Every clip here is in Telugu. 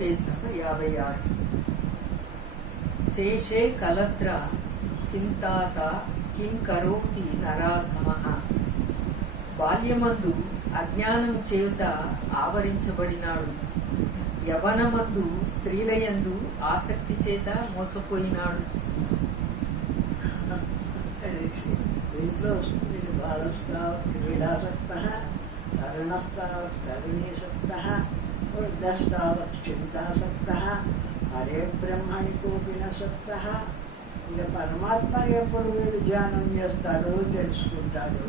Page number 56. శేషే కలత్ర చింతాత కిం కరోతి నరాధమః. బాల్యమందు అజ్ఞానం చేత ఆవరించబడినాడు, యవనమందు స్త్రీలయందు ఆసక్తి చేత మోసపోయినాడు. దీంట్లో క్రీడాసక్త, తరుణస్తావత్ తరుణీసక్త, వృద్ధస్తావత్ చింతాసక్త, హరే బ్రహ్మణి కోపినసక్త. ఇక పరమాత్మ ఎప్పుడు వీడు ధ్యానం చేస్తాడు, తెలుసుకుంటాడు.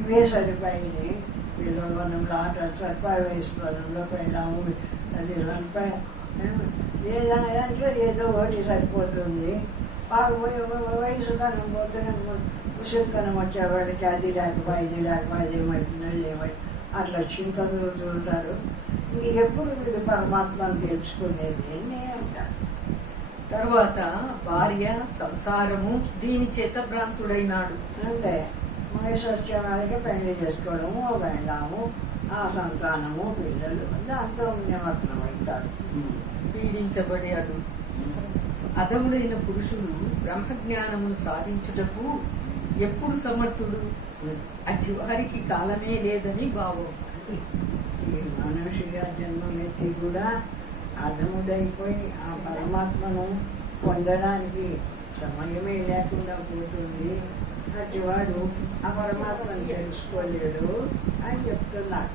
ఇవే సరిపోయినాయి. పిల్లవనంలో ఆట సర్పావేశ్వరంలో పోయినాము, అది దాంట్లో ఏదో ఒకటి సరిపోతుంది. వయసుతనం పోతేనే ముసుగుతనం వచ్చేవాడికి అది లేకపోయి ఇది లేకపోయి ఏమవుతుందో ఏమైంది అట్లా చింత చూస్తూ ఉంటాడు. ఇంక ఎప్పుడు వీడు పరమాత్మను తెలుసుకునేది అని అంటాడు. తర్వాత భార్య, సంసారము దీని చేత భ్రాంతుడైనాడు. అంతే, వయసు వచ్చే వాళ్ళకి పెళ్లి చేసుకోవడము, వెళ్ళాము, ఆ సంతానము, పిల్లలు, దాంతో నిమగ్నం అవుతాడు. పీడించబడాడు. అధముడైన పురుషుడు బ్రహ్మజ్ఞానమును సాధించుటకు ఎప్పుడు సమర్థుడు? అటు వారికి కాలమే లేదని భావం. ఈ మనుషుగా జన్మమెత్తి కూడా అధముడైపోయి ఆ పరమాత్మను పొందడానికి సమయమే లేకుండా పోతుంది. అటువాడు ఆ పరమాత్మను తెలుసుకోలేడు అని చెప్తున్నాడు.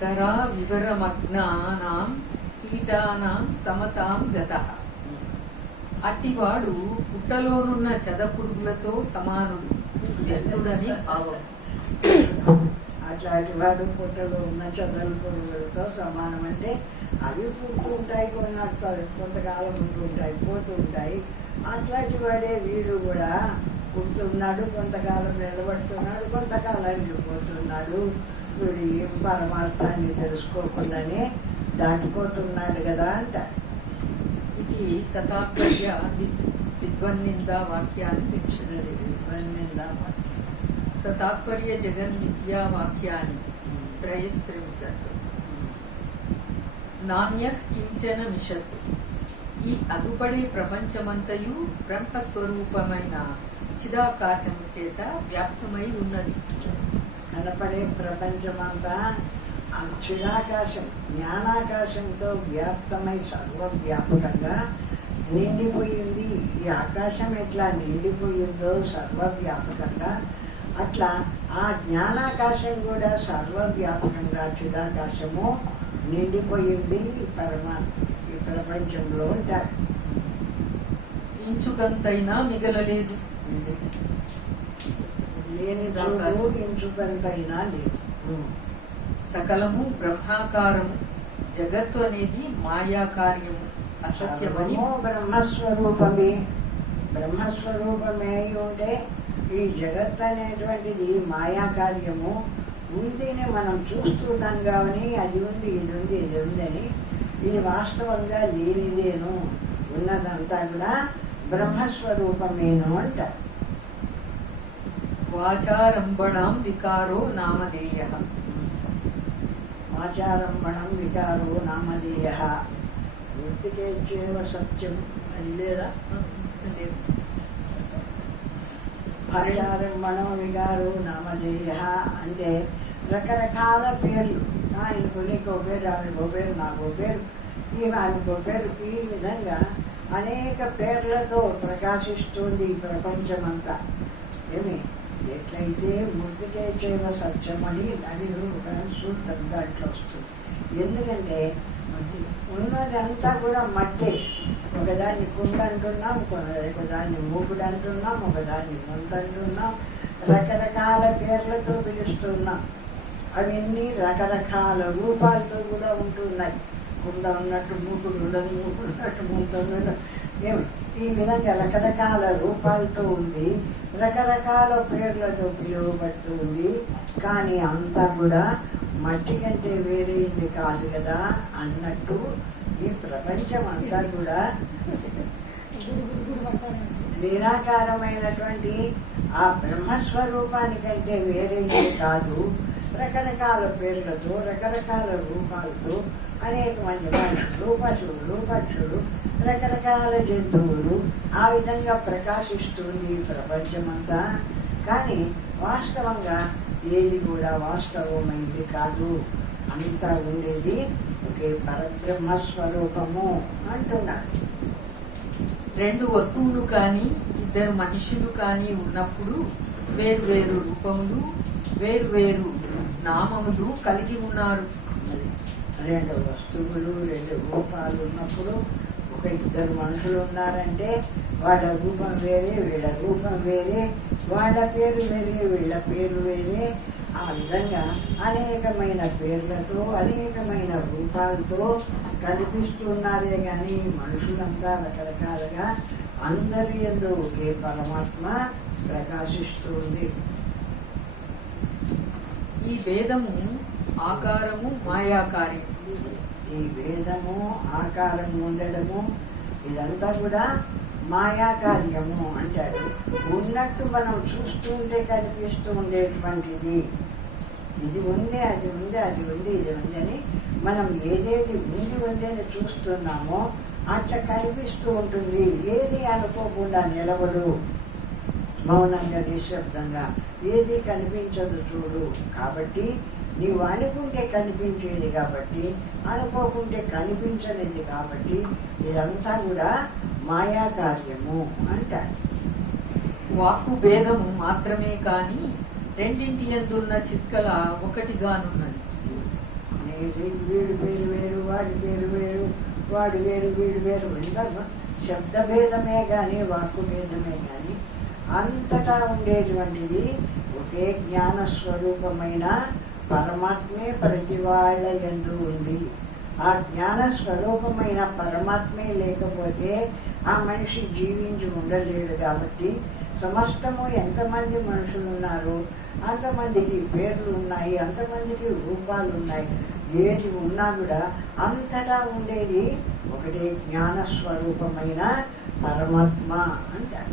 తరా వివరమగ్నానాం కీటానాం సమతాం గతః. అట్టివాడు పుట్టలోనున్న చెదపురుగులతో సమానుడు, వ్యక్తుడని భావం. అట్లాంటి వాడు పుట్టలో ఉన్న చెదల పురుగులతో సమానం. అంటే అవి పుడుతూ ఉంటాయి, కొంతకాలం ఉంటూ ఉంటాయి, పోతూ ఉంటాయి. అట్లాంటి వాడే వీడు కూడా పుడుతున్నాడు, కొంతకాలం నిలబడుతున్నాడు, కొంతకాలానికి పోతున్నాడు. వీడు ఏం పరమార్థాన్ని తెలుసుకోకుండానే దాటిపోతున్నాడు కదా అంట. ఇది సతాత్పర్య విద్వన్నిందా వాక్యాన్ని వింశతి. సతాత్పర్య జగన్మిథ్యా వాక్యాన్ని 33. నాణ్య కించన మిషత్. ఈ అగుపడే ప్రపంచమంతయు బ్రహ్మస్వరూపమైన చిదాకాశము చేత వ్యాప్తమై ఉన్నది. కనపడే ప్రపంచమంతా ఆ చిదాకాశం, జ్ఞానాకాశంతో వ్యాప్తమై సర్వవ్యాపకంగా నిండిపోయింది. ఈ ఆకాశం ఎట్లా నిండిపోయిందో సర్వవ్యాపకంగా, అట్లా ఆ జ్ఞానాకాశం కూడా సర్వవ్యాపకంగా చిదాకాశము నిండిపోయింది ఈ ప్రపంచంలో ఉంటాడు. ఇంచుకంతైనా మిగలలేదు. లేని ఇంచుకంతైనా లేదు. సకలము బ్రహ్మాకారము. జగత్తు అనేది మాయాకార్యము, అసత్యమని. బ్రహ్మస్వరూపమే, బ్రహ్మస్వరూపమే ఉంటే ఈ జగత్ అనేటువంటిది మాయాకార్యము ఉందిని మనం చూస్తున్నాం. కానీ అది ఉంది, ఇది ఉంది, ఇది ఉందని, ఇది వాస్తవంగా లేనిదేను. ఉన్నదంతా కూడా బ్రహ్మస్వరూపమేను అంట. వాచారంభణం వికారో నామధేయ. వాచారంభణం వికారో నామధేయ. వృత్తికేచ్చేవ సత్యం అది లేదా? వాచారంభణం వికారో నామధేయ అంటే రకరకాల పేర్లు. ఆయనకు నీకో పేరు, ఆమెకో పేరు, నాకో పేరు, ఆమెకో పేరు, ఈ విధంగా అనేక పేర్లతో ప్రకాశిస్తుంది ఈ ప్రపంచమంతా. ఏమి ఎట్లయితే మృతికే చేవ సత్యమని అది ఒక సూత్రం దాంట్లో వస్తుంది. ఎందుకంటే ఉన్నదంతా కూడా మట్టే. ఒకదాన్ని కుండ అంటున్నాం, ఒకదాన్ని మూకుడు అంటున్నాం, ఒకదాన్ని ముంత అంటున్నాం, రకరకాల పేర్లతో పిలుస్తున్నాం. అవన్నీ రకరకాల రూపాలతో కూడా ఉంటున్నాయి. కుండ ఉన్నట్టు మూకుడు ఉండదు, మూకుడు ఉన్నట్టు ముంత ఉండదు. ఈ విధంగా రకరకాల రూపాలతో ఉంది, రకరకాల పేర్లతో పిలువబడుతూ ఉంది. కానీ అంతా కూడా మట్టి కంటే వేరేది కాదు కదా అన్నట్టు ఈ ప్రపంచం అంతా కూడా నిరాకారమైనటువంటి ఆ బ్రహ్మస్వరూపానికంటే వేరేది కాదు. రకరకాల పేర్లతో రకరకాల రూపాలతో అనేక మంది మనుషులు పశువులు పక్షులు రకరకాల జంతువులు ఆ విధంగా ప్రకాశిస్తుంది ఈ ప్రపంచమంతా. కానీ వాస్తవంగా ఏది కూడా వాస్తవమైంది కాదు. అంతా ఉండేది ఒకే పరబ్రహ్మ స్వరూపము అంటున్నాడు. రెండు వస్తువులు కానీ ఇద్దరు మనుషులు కానీ ఉన్నప్పుడు వేరు వేరు రూపములు వేరు వేరు నామములు కలిగి ఉన్నారు. రెండు వస్తువులు రెండు రూపాలు ఉన్నప్పుడు ఒక ఇద్దరు మనుషులు ఉన్నారంటే వాళ్ళ రూపం వేరే వీళ్ళ రూపం వేరే, వాళ్ళ పేరు వేరే వీళ్ళ పేరు వేరే. ఆ విధంగా అనేకమైన పేర్లతో అనేకమైన రూపాలతో కనిపిస్తున్నారే కానీ మనుషులంతా రకరకాలుగా అందరి యందు ఒకే పరమాత్మ ప్రకాశిస్తుంది. ఈ వేదము ఆకారము మాయాకార్యం. ఈ వేదము ఆకారం ఉండడము ఇదంతా కూడా మాయాకార్యము అంటాడు. ఉన్నట్టు మనం చూస్తుంటే కనిపిస్తూ ఉండేటువంటిది. ఇది ఉంది అది ఉంది అది ఉంది ఇది ఉంది అని మనం ఏదేది ఉంది అని చూస్తున్నామో అట్లా కనిపిస్తూ ఉంటుంది. ఏది అనుకోకుండా నిలబడు, మౌనంగా నిశ్శబ్దంగా ఏది కనిపించదు చూడు. కాబట్టి నీవు అనుకుంటే కనిపించేది కాబట్టి, అనుకోకుంటే కనిపించలేదు కాబట్టి ఇదంతా కూడా మాయాకార్యము అంటాడు. వాక్కు భేదము మాత్రమే కాని రెండింటి యందున్న చిత్కల ఒకటిగానున్నది. వీడు పేరు వేరు వాడి పేరు వేరు, వాడు వేరు వీడు వేరు. ఇంకా శబ్ద భేదమే కానీ వాక్కు భేదమే కానీ అంతటా ఉండేటువంటిది ఒకే జ్ఞాన స్వరూపమైన పరమాత్మే ప్రతి వాళ్ళ యందు ఉంది. ఆ జ్ఞాన స్వరూపమైన పరమాత్మే లేకపోతే ఆ మనిషి జీవించి ఉండలేడు. కాబట్టి సమస్తము ఎంతమంది మనుషులు ఉన్నారు అంతమందికి పేర్లు ఉన్నాయి, అంతమందికి రూపాలు ఉన్నాయి. ఏది ఉన్నా కూడా అంతటా ఉండేది ఒకటే జ్ఞాన స్వరూపమైన పరమాత్మ అంటారు.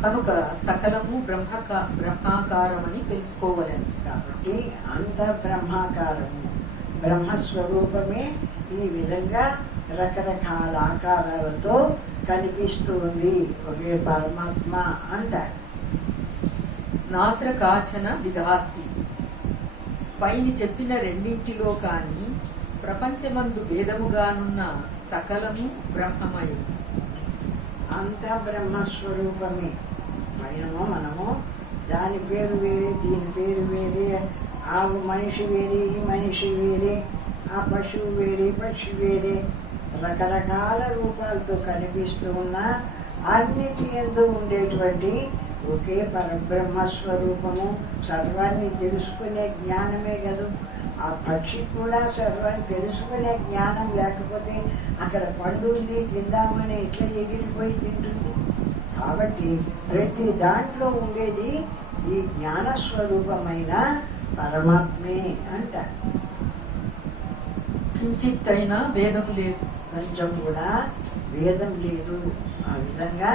కనుక సకలము బ్రహ్మాకారమని తెలుసుకోవలను. కాబట్టి అంత బ్రహ్మాకారము బ్రహ్మస్వరూపమే ఈ విధంగా రకరకాల ఆకారాలతో కనిపిస్తుంది ఒకే పరమాత్మ అంటారు. నాత్ర కాచన విధాస్తి. పైని చెప్పిన రెండింటిలో కాని ప్రపంచమందు భేదముగానున్న సకలము బ్రహ్మమయం. అంత బ్రహ్మస్వరూపమే. పైనమో మనము దాని పేరు వేరే దీని పేరు వేరే, ఆ మనిషి వేరే ఈ మనిషి వేరే, ఆ పశువు వేరే పక్షి వేరే, రకరకాల రూపాలతో కనిపిస్తూ ఉన్న అన్నిటి యందు ఉండేటువంటి ఒకే పరబ్రహ్మస్వరూపము. సర్వాన్ని తెలుసుకునే జ్ఞానమే కదా. ఆ పక్షి కూడా సర్వాన్ని తెలుసుకునే జ్ఞానం లేకపోతే అక్కడ పండు ఉంది తిందామని ఇట్లా ఎగిరిపోయి తింటుంది. కాబట్టి ప్రతి దాంట్లో ఉండేది ఈ జ్ఞానస్వరూపమైన పరమాత్మే అంట. కించిత్ అయినా భేదం లేదు, కొంచెం కూడా భేదం లేదు. ఆ విధంగా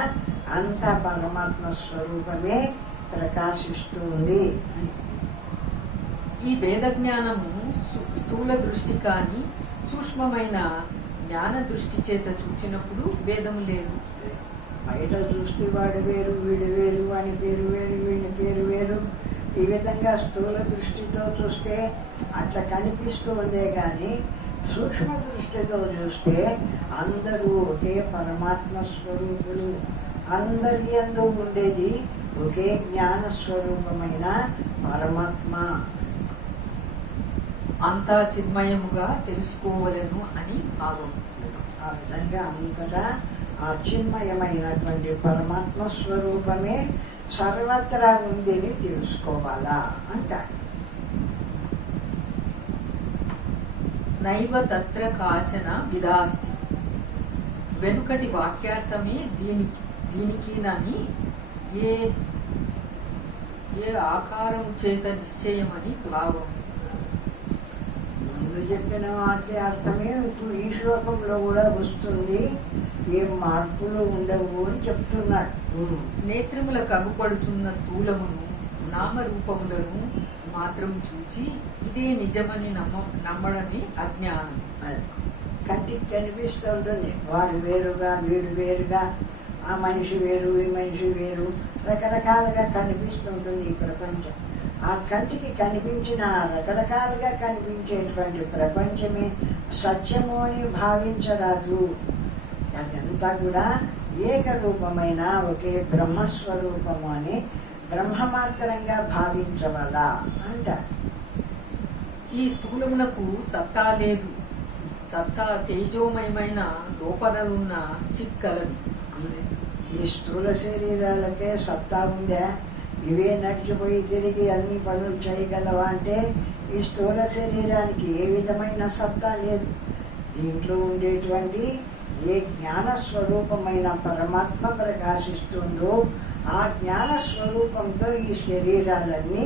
అంత పరమాత్మ స్వరూపమే ప్రకాశిస్తూ ఉంది అని. ఈ భేద జ్ఞానము స్థూల దృష్టి కాని సూక్ష్మమైన జ్ఞాన దృష్టి చేత చూచినప్పుడు భేదము లేదు. బయట చూస్తే వాడు వేరు వీడు వేరు, వాని పేరు వేరు వీడి పేరు వేరు. ఈ విధంగా స్థూల దృష్టితో చూస్తే అట్లా కనిపిస్తూ ఉందే కానీ సూక్ష్మ దృష్టితో చూస్తే అందరూ ఒకే పరమాత్మ స్వరూపులు. అందరి యందు ఉండేది ఒకే జ్ఞాన స్వరూపమైన పరమాత్మ. అంతా చిన్మయముగా తెలుసుకోవలను అని భావం. ఆ విధంగా అంతటా అచిన్మయమైనటువంటి పరమాత్మ స్వరూపమే సర్వత్రా ఉందని తెలుసుకోవాలా అంటారు. నైవ తత్ర కాచన విదాస్తి. వెనుకటి వాక్యార్థమే దీనికినని ఏ ఆకారం చేత నిశ్చయమని భావం. ముందు చెప్పిన వాక్యార్థమే ఇప్పుడు ఈ శ్లోకంలో కూడా వస్తుంది. ఏం మార్పులు ఉండవు అని చెప్తున్నాడు. నేత్రములకు అగుపడుచున్న స్థూలమును నామరూపములను మాత్రం చూచి ఇదే నిజమని నమ్మడమే అజ్ఞానం. కంటికి కనిపిస్తూ ఉంటుంది, వాడు వేరుగా వీడు వేరుగా, ఆ మనిషి వేరు ఈ మనిషి వేరు, రకరకాలుగా కనిపిస్తుంటుంది ఈ ప్రపంచం. ఆ కంటికి కనిపించిన రకరకాలుగా కనిపించేటువంటి ప్రపంచమే సత్యము అని భావించరాదు. అదంతా కూడా ఏకరూపమైన ఒకే బ్రహ్మస్వరూపము అని బ్రహ్మమాత్రంగా భావించవలా అంటారు. ఈ స్థూలమునకు సత్తా లేదు, సత్తా తేజోమయమైన లోపలనున్న చిక్కలది. ఈ స్థూల శరీరాలకే సత్తా ఉందా? ఇవే నడిచిపోయి తిరిగి అన్ని పనులు చేయగలవా అంటే ఈ స్థూల శరీరానికి ఏ విధమైన సత్తా లేదు. దీంట్లో ఉండేటువంటి ఏ జ్ఞాన స్వరూపమైన పరమాత్మ ప్రకాశిస్తుందో ఆ జ్ఞాన స్వరూపంతో ఈ శరీరాలన్నీ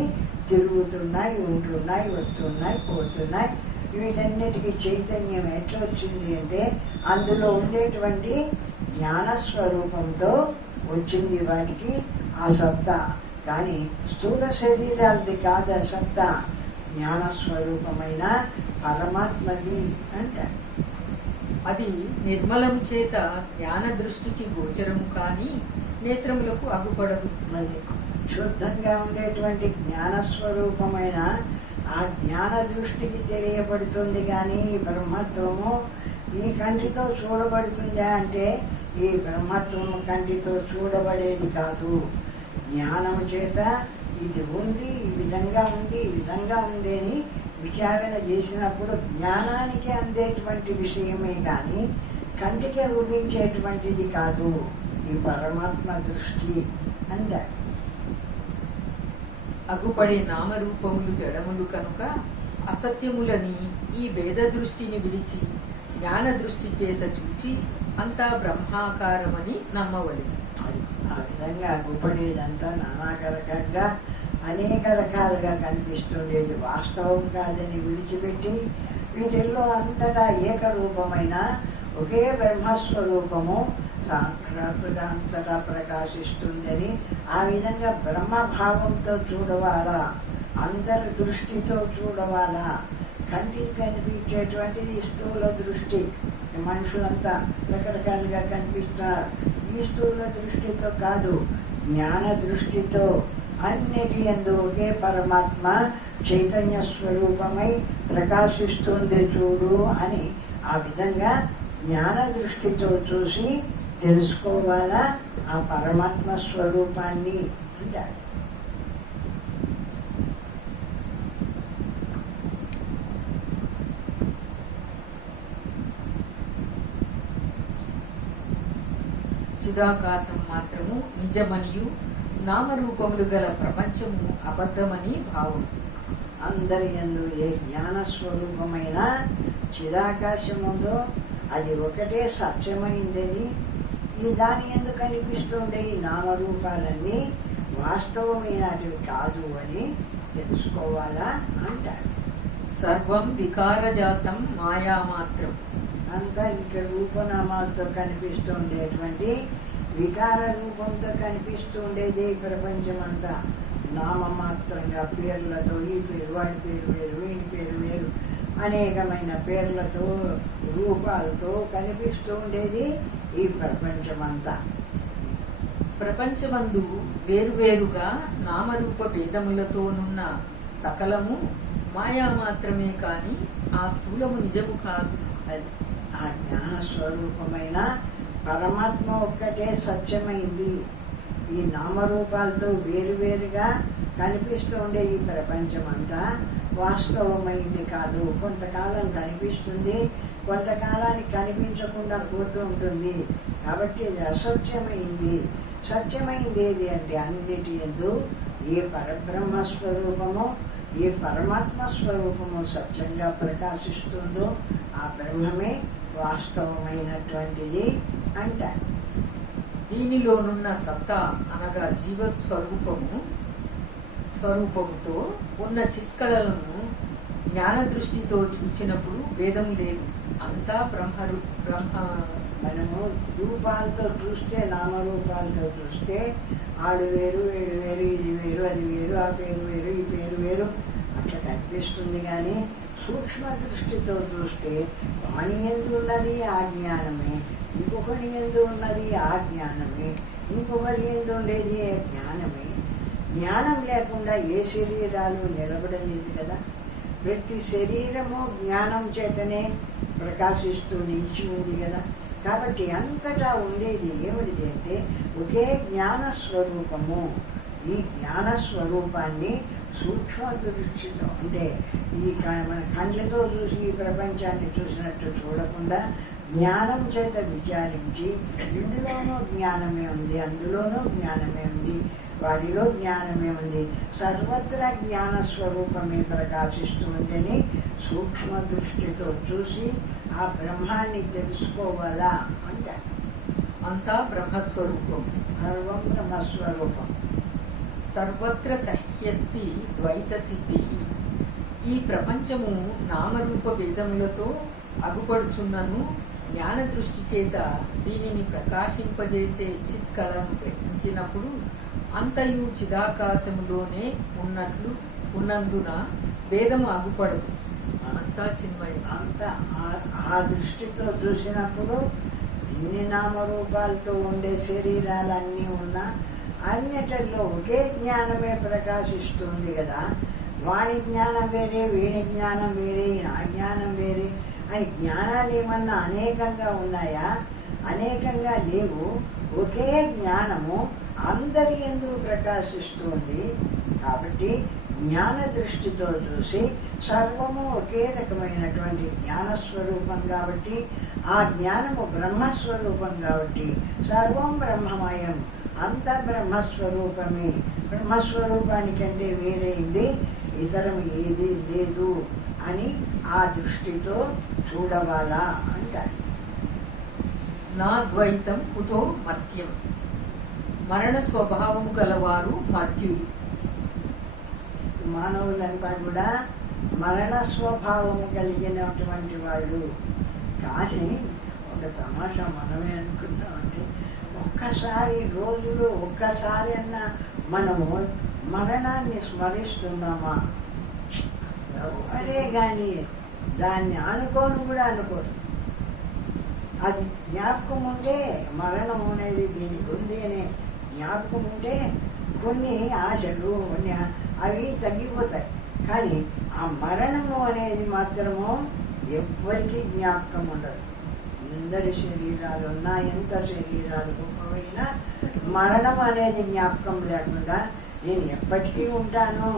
తిరుగుతున్నాయి, ఉంటున్నాయి, వస్తున్నాయి, పోతున్నాయి. వీటన్నిటికీ చైతన్యం ఎట్లా వచ్చింది అంటే అందులో ఉండేటువంటి జ్ఞాన స్వరూపంతో వచ్చింది వాటికి ఆ సత్తా. కానీ స్థూల శరీరాలది కాదు ఆ సత్తా, జ్ఞాన స్వరూపమైన పరమాత్మది అంటారు. అది నిర్మలము చేత జ్ఞాన దృష్టికి గోచరము కానీ నేత్రములకు అగుపడదు. అది శుద్ధంగా ఉండేటువంటి జ్ఞానస్వరూపమైన ఆ జ్ఞాన దృష్టికి తెలియబడుతుంది. కానీ ఈ బ్రహ్మత్వము ఈ కంటితో చూడబడుతుందా అంటే ఈ బ్రహ్మత్వము కంటితో చూడబడేది కాదు. జ్ఞానం చేత ఇది ఉంది, ఈ విధంగా ఉంది, ఈ విధంగా ఉంది అని విచారణ చేసినప్పుడు జ్ఞానానికి అందేటువంటి విషయమే కానీ కంటికి రూపించేటువంటిది కాదు ఈ పరమాత్మ దృష్టి అంటారు. అగుపడే నామరూపములు జడములు కనుక అసత్యములని ఈ భేద దృష్టిని విడిచి జ్ఞాన దృష్టి చేత చూచి అంతా బ్రహ్మాకారమని నమ్మవలెను. ఆ విధంగా అగుపడేదంతా నానాకరకంగా అనేక రకాలుగా కనిపిస్తుండేది వాస్తవం కాదని విడిచిపెట్టి వీటిల్లో అంతటా ఏకరూపమైన ఒకే బ్రహ్మస్వరూపము సాక్షాత్తుగా అంతటా ప్రకాశిస్తుందని ఆ విధంగా బ్రహ్మభావంతో చూడవాలా, అందరి దృష్టితో చూడవాలా. కంటికి కనిపించేటువంటిది స్థూల దృష్టి, మనుషులంతా రకరకాలుగా కనిపిస్తున్నారు. ఈ స్థూల దృష్టితో కాదు, జ్ఞాన దృష్టితో అన్నిటి యందు ఒకే పరమాత్మ చైతన్య స్వరూపమై ప్రకాశిస్తుంది చూడు అని ఆ విధంగా జ్ఞాన దృష్టితో చూసి తెలుసుకోవాలా ఆ పరమాత్మ స్వరూపాన్ని అంటారు. చిదాకాశం మాత్రము నిజమనియు నామరూపములు గల ప్రపంచము అబద్ధమని భావం. అందరి యందు ఏ జ్ఞాన స్వరూపమైన చిదాకాశం ఉందో అది ఒకటే సత్యమైందని, ఈ దాని యందు కనిపిస్తుండే ఈ నామరూపాలన్నీ వాస్తవమైనటివి కాదు అని తెలుసుకోవాలా అంటారు. సర్వం వికారజాతం మాయా మాత్రం. అంతా ఇక్కడ రూపనామాలతో కనిపిస్తుండేటువంటి వికార రూపంతో కనిపిస్తుండేది ఈ ప్రపంచం అంతా నామమాత్రంగా పేర్లతో, ఈ పేరు వాడి పేరు వేరు, వీని పేరు వేరు, అనేకమైన పేర్లతో రూపాలతో కనిపిస్తూ ఉండేది ఈ ప్రపంచమంతా. ప్రపంచమందు వేరువేరుగా నామరూప భేదములతోనున్న సకలము మాయా మాత్రమే కాని ఆ స్థూలము నిజము కాదు. అది ఆ జ్ఞాన స్వరూపమైన పరమాత్మ ఒక్కటే సత్యమైంది. ఈ నామరూపాలతో వేరువేరుగా కనిపిస్తూ ఉండే ఈ ప్రపంచమంతా వాస్తవమైంది కాదు. కొంతకాలం కనిపిస్తుంది, కొంతకాలానికి కనిపించకుండా పోతూ ఉంటుంది. కాబట్టి ఇది అసత్యమైంది. సత్యమైంది ఏది అంటే అన్నిటి యందు ఏ పరబ్రహ్మ స్వరూపమో, ఏ పరమాత్మ స్వరూపము సత్యంగా ప్రకాశిస్తుందో ఆ బ్రహ్మమే వాస్తవమైనటువంటిది అంటారు. దీనిలోనున్న సత్తా అనగా స్వరూపముతో ఉన్న చిత్కళలను జ్ఞాన దృష్టితో చూచినప్పుడు భేదం లేదు. అంతా బ్రహ్మ మనము రూపాలతో చూస్తే, నామరూపాలతో చూస్తే ఆడు వేరు, వీడు వేరు, ఇది వేరు, అది వేరు, ఆ పేరు వేరు, ఈ పేరు వేరు అట్లా కనిపిస్తుంది. కానీ సూక్ష్మ దృష్టితో చూస్తే వాణి ఎందు ఉన్నది ఆ జ్ఞానమే, ఇంకొకటి ఎందు ఉన్నది ఆ జ్ఞానమే, ఇంకొకటి ఎందు ఉండేది ఆ జ్ఞానమే. జ్ఞానం లేకుండా ఏ శరీరాలు నిలబడలేదు కదా. ప్రతి శరీరము జ్ఞానం చేతనే ప్రకాశిస్తూ నిలిచి ఉంది కదా. కాబట్టి అంతటా ఉండేది ఏమిటి అంటే ఒకే జ్ఞాన స్వరూపము. ఈ జ్ఞాన స్వరూపాన్ని సూక్ష్మ దృష్టితో, అంటే ఈ మన కండ్లతో చూసి ఈ ప్రపంచాన్ని చూసినట్టు చూడకుండా జ్ఞానం చేత విచారించి, ఇందులోనూ జ్ఞానమే ఉంది, అందులోనూ జ్ఞానమే ఉంది, వాడిలో జ్ఞానమే ఉంది, సర్వత్రా జ్ఞాన స్వరూపమే ప్రకాశిస్తుందని సూక్ష్మ దృష్టితో చూసి ఆ బ్రహ్మాన్ని తెలుసుకోవాలా అంటే అంతా బ్రహ్మస్వరూపం. సర్వం బ్రహ్మస్వరూపం. సర్వత్ర సహ్యస్తి ద్వైత సిద్ధి. ఈ ప్రపంచము నామరూప భేదములతో అగుపడుచున్నను జ్ఞాన దృష్టి చేత దీనిని ప్రకాశింపజేసే చిత్కళను గ్రహించినప్పుడు అంతయు చిదాకాశములోనే ఉన్నందున భేదము అగుపడదు, అంతా చిన్మయం. అంతా ఆ దృష్టితో చూసినప్పుడు ఇన్ని నామరూపాలతో ఉండే శరీరాలన్నీ ఉన్నా అన్నిటిలో ఒకే జ్ఞానమే ప్రకాశిస్తుంది కదా. వాణి జ్ఞానం వేరే, వీణి జ్ఞానం వేరే, నా జ్ఞానం వేరే అని జ్ఞానాలు ఏమన్నా అనేకంగా ఉన్నాయా? అనేకంగా లేవు. ఒకే జ్ఞానము అందరి యందు ప్రకాశిస్తుంది. కాబట్టి జ్ఞాన దృష్టితో చూసి సర్వము ఒకే రకమైనటువంటి జ్ఞానస్వరూపం కాబట్టి, ఆ జ్ఞానము బ్రహ్మస్వరూపం కాబట్టి సర్వం బ్రహ్మమయం, అంత బ్రహ్మస్వరూపమే. బ్రహ్మస్వరూపానికంటే వేరేంది ఇతరం ఏది లేదు అని ఆ దృష్టితో చూడవాలా అంటారు. నా ద్వైతం కుతో మర్త్యం. మరణ స్వభావము గలవారు మర్త్యులు. మానవులంతా కూడా మరణ స్వభావము కలిగినటువంటి వాళ్ళు. కానీ ఒక తమాషా మనమే అనుకుంటామంటే, ఒక్కసారి రోజులో ఒక్కసారి అన్నా మనము మరణాన్ని స్మరిస్తున్నామా? సరే కానీ దాన్ని అనుకోను కూడా అనుకోరు. అది జ్ఞాపకం ఉంటే, మరణం అనేది దీనికి ఉంది అనే జ్ఞాపకం ఉంటే కొన్ని ఆశలు అవి తగ్గిపోతాయి. కానీ ఆ మరణము అనేది మాత్రము ఎవ్వరికీ జ్ఞాపకం ఉండదు. అందరి శరీరాలు ఉన్నా, ఎంత శరీరాలు గొప్పవైనా మరణం అనేది జ్ఞాపకం లేకుండా నేను ఎప్పటికీ ఉంటాను,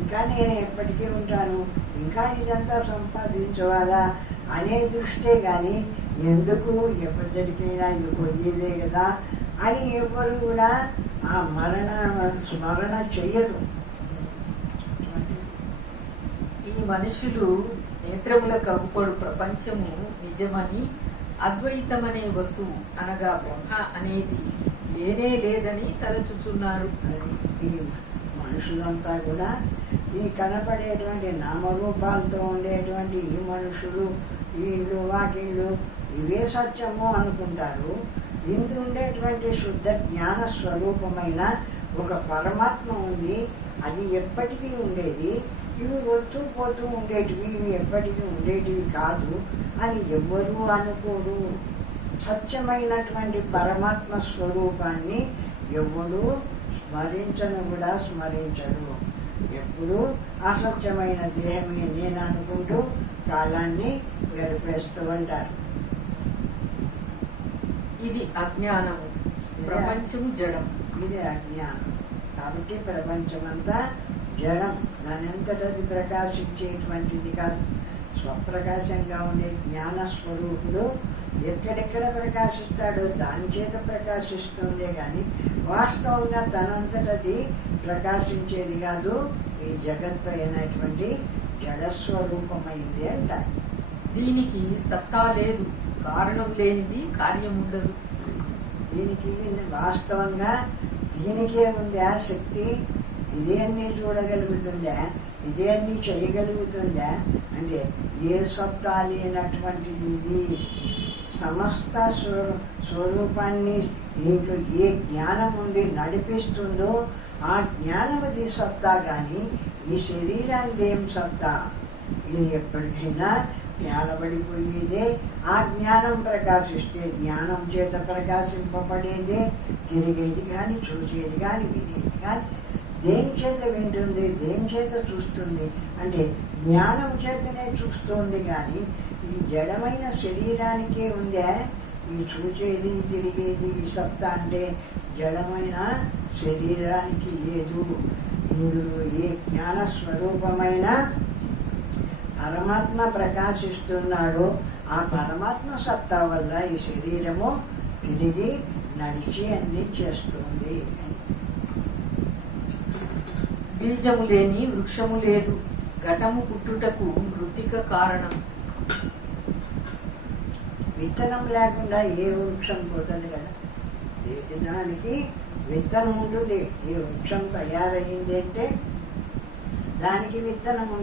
ఇంకా నేను ఎప్పటికీ ఉంటాను, ఇంకా ఇదంతా సంపాదించవాలా అనే దృష్టే కానీ ఎందుకు ఎప్పటికైనా ఇది పోయేదే కదా అని ఎవరు కూడా ఆ మరణ స్మరణ చెయ్యరు. ఈ మనుషులు నేత్రములకు అగుపడు ప్రపంచము నిజమని, అద్వైతమనే వస్తువు అనగా బ్రహ్మ అనేది లేనే లేదని తలచుచున్నారు. ఈ మనుషులంతా కూడా ఈ కనపడేటువంటి నామరూపాలతో ఉండేటువంటి ఈ మనుషులు, ఈ ఇళ్ళు, వాటిళ్ళు ఇవే సత్యము అనుకుంటారు. ఇందు ఉండేటువంటి శుద్ధ జ్ఞాన స్వరూపమైన ఒక పరమాత్మ ఉంది, అది ఎప్పటికీ ఉండేది. ఇవి వస్తూ పోతూ ఉండేటివి, ఇవి ఎప్పటికీ ఉండేటివి కాదు అని ఎవ్వరూ అనుకోరు. సత్యమైనటువంటి పరమాత్మ స్వరూపాన్ని ఎవడు స్మరించను కూడా స్మరించడు. ఎప్పుడు అసత్యమైన దేహమే నేను అనుకుంటూ కాలాన్ని గడిపేస్తూ ఉంటారు. ఇది అజ్ఞానము, ప్రపంచము జడం. ఇది అజ్ఞానం. కాబట్టి ప్రపంచమంతా జడం, దానంతటది ప్రకాశించేటువంటిది కాదు. స్వప్రకాశంగా ఉండే జ్ఞాన స్వరూపుడు ఎక్కడెక్కడ ప్రకాశిస్తాడో దాని చేత ప్రకాశిస్తుందే కానీ వాస్తవంగా తనంతటది ప్రకాశించేది కాదు. ఈ జగత్తు అయినటువంటి జడస్వరూపమైంది అంటారు. దీనికి సత్తా లేదు, కారణం లేనిది కార్యం ఉండదు. దీనికి వాస్తవంగా దీనికే ఉంది ఆ శక్తి. ఇదే అన్నీ చూడగలుగుతుందా, ఇదే అన్నీ చేయగలుగుతుందా అంటే ఏ సత్తా లేనటువంటిది ఇది. సమస్త స్వరూపాన్ని దీంట్లో ఏ జ్ఞానం ఉండి నడిపిస్తుందో ఆ జ్ఞానమది సత్తా కానీ ఈ శరీరానికి ఏం సత్తా? ఇది ఎప్పటికైనా జ్ఞానపడిపోయేదే. ఆ జ్ఞానం ప్రకాశిస్తే జ్ఞానం చేత ప్రకాశింపబడేదే. తిరిగేది కానీ, చూసేది కానీ, వినేది కానీ, దేని చేత వింటుంది, దేని చేత చూస్తుంది అంటే జ్ఞానం చేతనే చూస్తుంది. కానీ ఈ జడమైన శరీరానికే ఉందే ఈ చూచేది, తిరిగేది, ఈ సత్తా అంటే జడమైన శరీరానికి లేదు. ఇందులో ఏ జ్ఞాన స్వరూపమైన పరమాత్మ ప్రకాశిస్తున్నాడో ఆ పరమాత్మ సత్తా వల్ల ఈ శరీరము తిరిగి నడిచి అన్ని చేస్తుంది. బీజము లేని వృక్షము లేదు, ఘటము పుట్టుటకు మృత్తిక కారణం. విత్తనం లేకుండా ఏ వృక్షం పుట్టదు కదా. దానికి విత్తనం ఉంటుంది. ఏ వృక్షం తయారైంది అంటే దానికి విత్తనం ఉంటుంది.